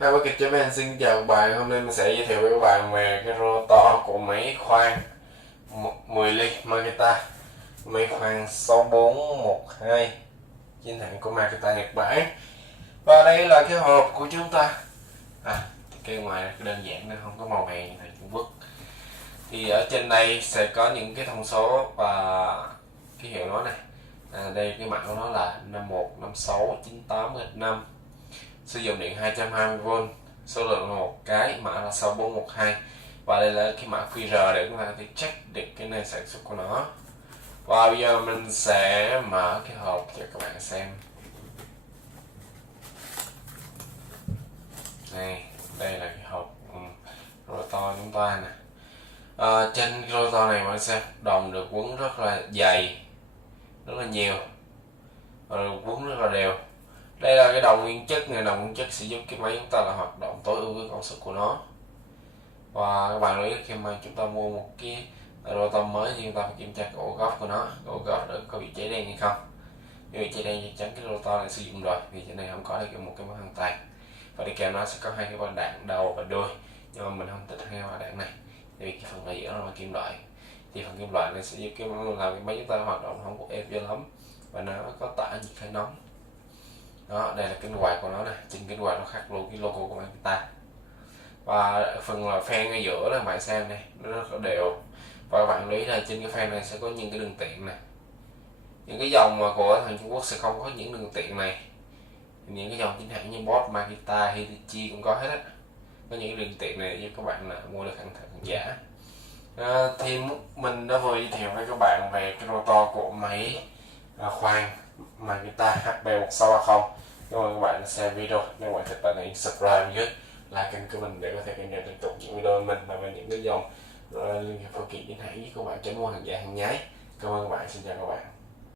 Hai bác kịch cho mình xin chào các bạn. Hôm nay mình sẽ giới thiệu với các bạn về cái rotor của máy khoan 10 ly Makita, máy khoan 6412 chính hãng của Makita Nhật Bản. Và đây là cái hộp của chúng ta. Cái ngoài cái đơn giản, nó không có màu vàng như thời Trung Quốc. Thì ở trên đây sẽ có những cái thông số và ký hiệu nó này. Đây cái mã của nó là 515698 sử dụng điện 220V, số lượng là một cái, mã là 6412. Và đây là cái mã QR để chúng ta có thể check được cái nơi sản xuất của nó. Và bây giờ mình sẽ mở cái hộp cho các bạn xem. Này, đây là cái hộp rotor chúng ta nè. Trên cái rotor này bạn xem đồng được quấn rất là dày, rất là nhiều, và được quấn rất là đều. Đây là cái đồng nguyên chất này, đồng nguyên chất sẽ giúp cái máy chúng ta là hoạt động tối ưu với công suất của nó. Và các bạn lưu ý khi mà chúng ta mua một cái rotor mới thì chúng ta phải kiểm tra cái ổ gốc của nó, ổ gốc đó có bị cháy đen hay không. Nếu bị cháy đen chắc chắn cái rotor này sử dụng rồi, thì trên này không có được một cái món hàng tài. Và đi kèm nó sẽ có hai cái viên đạn đầu và đuôi, nhưng mà mình không thích hai viên đạn này vì cái phần ở giữa nó là kim loại. Thì phần kim loại này sẽ giúp cái làm cái máy chúng ta hoạt động không có êm cho lắm, và nó có tản nhiệt hơi nóng. Đó, đây là cánh quạt của nó này, trên cánh quạt nó khắc luôn cái logo của Makita. Và phần là fan ở giữa là bạn xem này, nó rất là đều. Và các bạn lưu ý là trên cái fan này sẽ có những cái đường tiện này. Những cái dòng mà của thằng Trung Quốc sẽ không có những đường tiện này. Những cái dòng chính hãng như Bosch, Makita, Hitachi cũng có hết á. Có những cái đường tiện này giúp các bạn là mua được hàng thật hàng giả. Thì mình đã vừa giới thiệu với các bạn về cái rotor của máy khoan Makita HP1630. Cảm ơn các bạn đã xem video. Nếu bạn thích, bạn hãy subscribe với like kênh của mình để có thể cập nhật liên tục những video của mình và về những cái dòng liên hệ phụ kiện chính hãng với các bạn tránh mua hàng giả hàng nhái. Cảm ơn các bạn, xin chào các bạn.